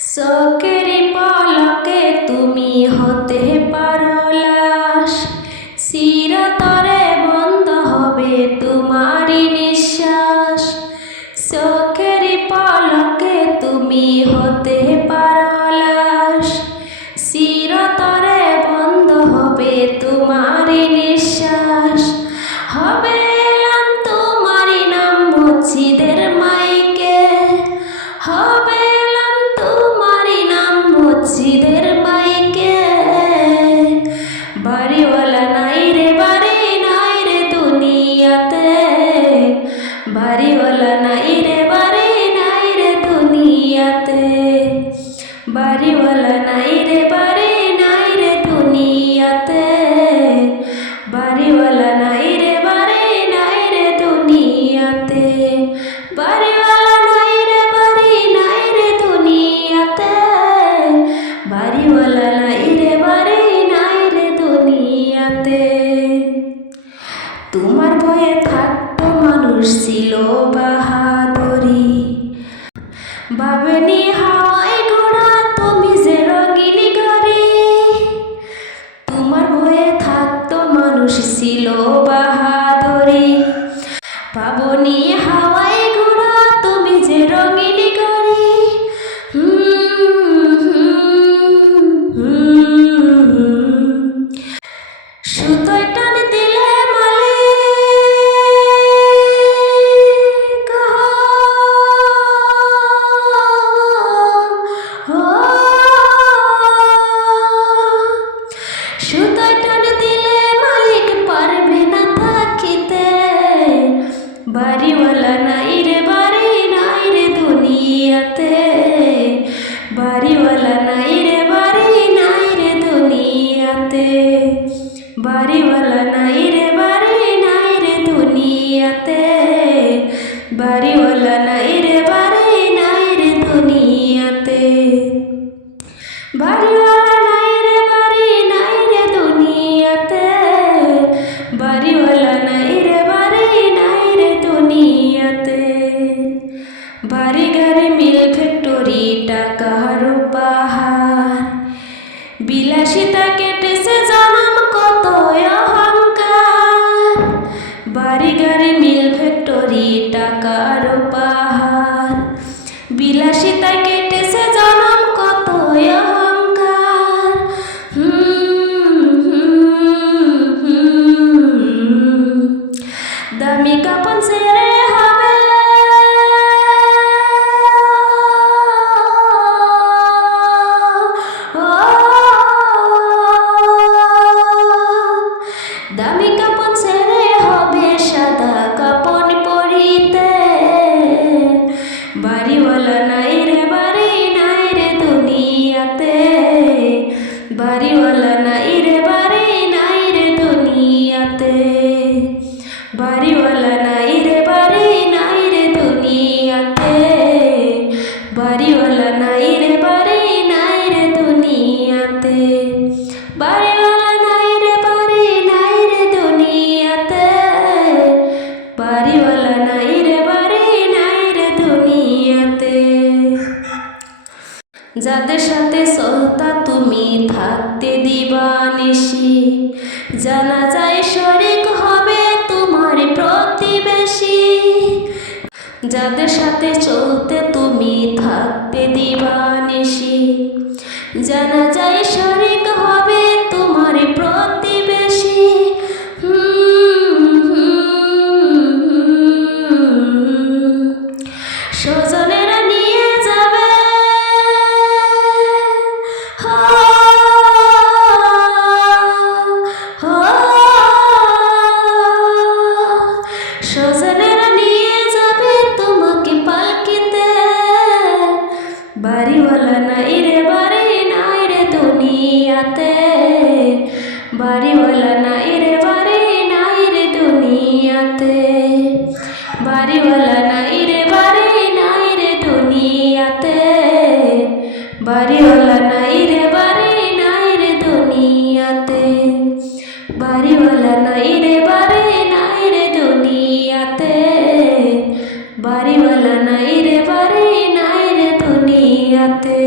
চোখের পলকে তুমি হতে পারো লাশ, চিরতরে বন্ধ হবে তোমারই নিঃশ্বাস। চোখের পলকে তুমি হতে পারো লাশ, চিরতরে বন্ধ হবে তোমারই নিঃশ্বাস। হবে এলাম তোমারই নাম মসজিদের মাইকে, হবে এলাম তোমারই নাম মসজিদের মাইকে। বাড়িওয়ালা নাই রে বাড়ি নাই রে দুনিয়াতে, বাড়িওয়ালা নাই রে বাড়ি নাই রে দুনিয়াতে, বাড়িওয়ালা নাই রে বাড়ি নাই রে দুনিয়াতে, বাড়িওয়ালা নাই রে বাড়ি নাই রে দুনিয়াতে, বাড়িওয়ালা নাই রে বাড়ি নাই রে দুনিয়াতে, বাড়িওয়ালা নাই রে বাড়ি নাই রে দুনিয়াতে। তোমার ভয়ে থাকতো মানুষ ছিল বাহাদুরি, ভাবেনি হাওয়ায় ঘোড়া তুমি যে রঙিন গাড়ি। তোমার ভয়ে থাকতো মানুষ ছিল বাহাদুরি, ভাবনি হাওয়ায় ঘোড়া তুমি যে রঙিন গাড়ি। সুতোয় টান দিলে মালিক, সুতোয় টান দিলে মালিক পারবে না থাকিতে। বাড়িওয়ালা নাই রে বাড়ি নাই রে দুনিয়াতে, বাড়িওয়ালা নাই রে বাড়ি নাই রে দুনিয়াতে, বাড়িওয়ালা নাই রে বাড়ি নাই রে দুনিয়াতে, বাড়িওয়ালা নাই রে বাড়ি নাই রে দুনিয়াতে, বাড়িওয়ালা নাই রে বাড়ি নাই রে দুনিয়াতে, বাড়িওয়ালা নাই রে বাড়ি নাই রে দুনিয়াতে। বাড়ি গাড়ি মিল ফ্যাক্টরি টাকার পাহাড়, বিলাসিতা কেটেছে জনম কত অহংকার। বাড়ি গাড়ি মিল ফ্যাক্টরি টাকার পাহাড়, বিলাসিতা কেটেছে জনম কত অহংকার। দামি কাপন ছেড়ে হবে দামি কাপন ছেড়ে হবে সাদা কাপন পরিতে। বাড়িওয়ালা নাই রে বাড়ি নাই রে দুনিয়াতে, বাড়িওয়ালা নাই রে বাড়ি নাই রে দুনিয়াতে, বাড়িওয়ালা নাই রে বাড়ি নাই রে দুনিয়াতে, বাড়িওয়ালা নাই রে বাড়ি নাই রে দুনিয়াতে, বাড়িওয়ালা নাই রে বাড়ি নাই রে দুনিয়াতে, বাড়িওয়ালা নাই রে বাড়ি নাই রে দুনিয়াতে। যাদের সাথে চলতা তুমি থাকতে দিবানিশি, জানা যায় শরীক হবে তোমার প্রতিবেশী। যাদের সাথে চলতে তুমি থাকতে দিবানিশি, জানা যায় শরীক হবে তোমার প্রতিবেশী। স্বজনেরা নিয়ে যাবে স্বজনেরা নিয়ে যাবে তোমাকে পালকিতে। বাড়িওয়ালা নাই রে বাড়ি নাই রে দুনিয়াতে, বাড়িওয়ালা নাই রে বাড়ি নাই রে দুনিয়াতে, বাড়িওয়ালা নাই রে বাড়ি নাই রে দুনিয়াতে, বাড়িওয়ালা নাই রে বাড়ি নাই রে দুনিয়াতে, বাড়িওয়ালা নাই রে বাড়ি নাই রে দুনিয়াতে, বাড়িওয়ালা নাই রে বাড়ি নাই রে দুনিয়াতে।